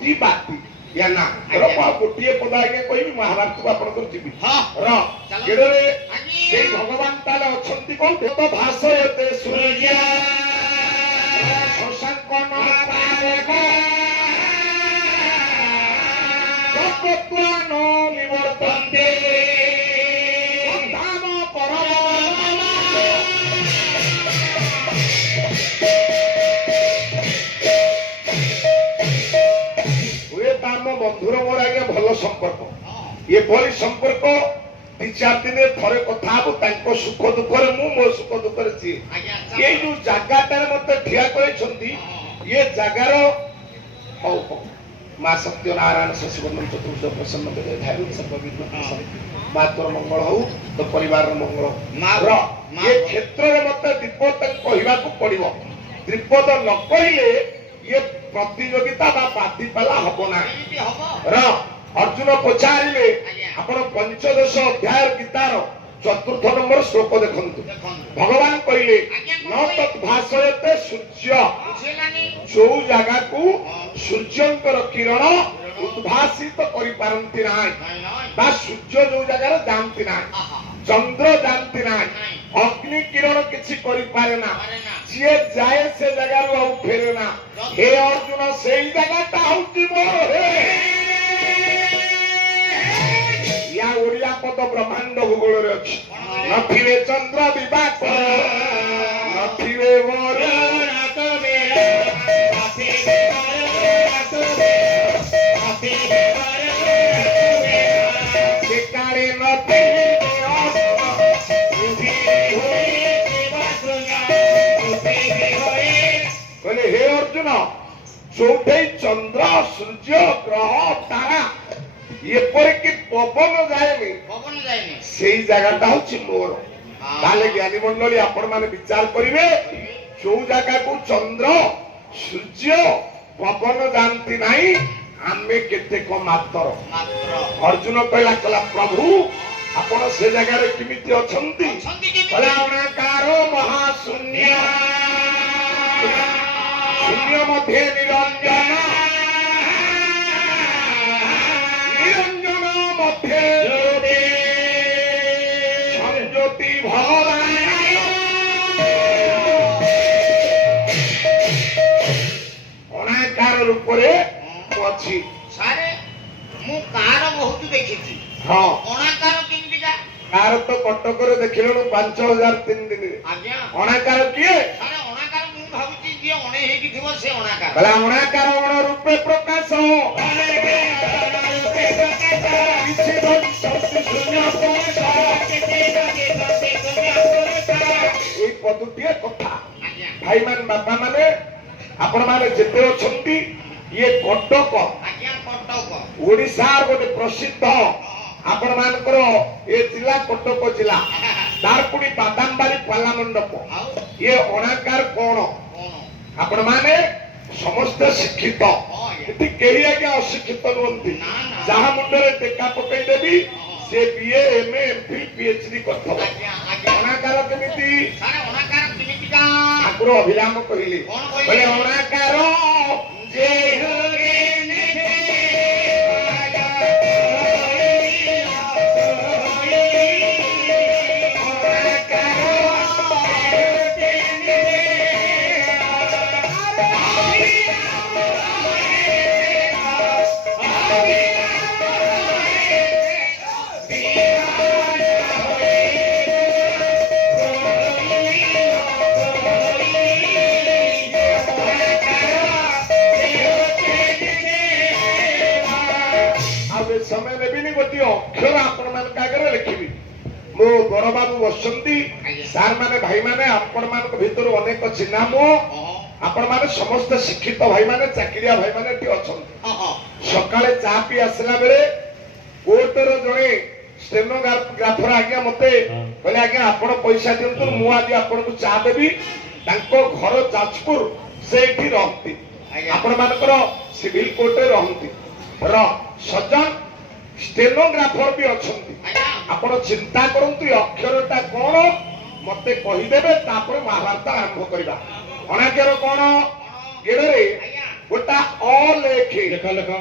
T बाती या ना गोटे पद आज्ञा कहि महाभारत को आपन जीवी रे से भगवान ताले अछंती कोन तो भाषयते सूर्य शशांकन तारका तत्त्वान निवर्तन्ते धाम परम बंधुर मोर आगे भल संपर्क ये भली संपर्क दी चार दिन थे कथा सुख दुख मो सुख दुख ये जो जगाटार मत ठिया कर ये जगार माँ सत्यनारायण शशिवर्धन चतुर्थ प्रसन्न माँ तोर मंगल हो तो परिवार मंगल ये क्षेत्र में मत दीपद कहवाक पड़ो दीपद न कहले ये प्रतियोगिता बातीपाला हम ना अर्जुन पचारे आपण पंचदश अध्याय गीतार चतुर्थ नंबर श्लोक देखु भगवान कहले न तद्भाषयते सूर्य जो जगह को सूर्यंकर किरण उद्भासित करि पारंती ना सूर्य जो जगह जानती ना चंद्र जानती ना अग्नि किरण किसी करि पारे ना जे जाए से जगह रू फेरे ना हे अर्जुन से जगह होची मोर या ओडिया पद ब्रह्मांड भूगोल रे अछि नथिवे चंद्र विवाक नथिवे मोर रात बेला नथिवे रात बेला नथिवे ठिकाणे नथिवे कहले हे अर्जुन चौथे चंद्र सूर्य ग्रह तारा एपरिक पवन जाए से जगह हूँ मोर ताले ज्ञानी मंडली आपण माने विचार करिवे जो जगह को चंद्र सूर्य पवन जानती नहीं आमे केते को मात्र अर्जुन कहला कहला प्रभु आपण से जगह किमिति अछंती कहला अनाकारो महाशून्य शून्य मध्य निरंजन निरंजन मध्य संज्योति भगवान अनाकार रूप अच्छी सारे मु कार बहुत देखी हाँ अनाकार केमती का कार तो कटक रे देखिलनु 5000 3 दिन रे आज्ञा अनाकार किए सारे अनाकार मु भाबुची जे अणे हे कि थिबो से अनाकार भला अनाकार अण रूपे प्रकाश किछि धन शक्ति शून्य एई पदुटिए कथा भाई मान बापा माने आपण माने जेते अछंती ये कटक आज्ञा कटक ओडिसा गोटे प्रसिद्ध आपण मानकर ये जिला कटक जिला तार पुणी बादामबाड़ी पाला मंडप ये अनाकार कौन आपण माने समस्त शिक्षित एटी केही आगे अशिक्षित नुहंती जहा मुंडरे टेका पकई देबी से बीए एमए एमफिल पीएचडी करथबो अनाकार केमिति सारे अनाकार केमिति का ठाकुर अभिराम कहिले बोले अनाकार जे होरे समय नेबिनी गोटे अक्षर आपण मान कागरे लिखिबी मो बड़ बाबू बसंती सार माने भाई माने आपण मान भीतर अनेक चिन्हा मो आपण माने समस्त शिक्षित भाई माने चाकरिया भाई माने टी अछंती सकाळे चा पी आसला बेले कोर्टर जणे स्टेनोग्राफर आज्ञा मते कहले आज्ञा आपण पैसा दियंतु मु आज आपण को चा देबी तांको घर जाजपुर सेठी रहती आपण मानकर सिविल कोर्ट रे रहती सज्जन स्टेनोग्राफर भी अछंती आपण चिंता करंतु अक्षरटा कोन मते कहि देबे तापर महाभारत आरंभ करिबा अनाकर कोन गेडरे ଗୋଟା ଅ ଲେଖେ ଲେଖ ଲେଖ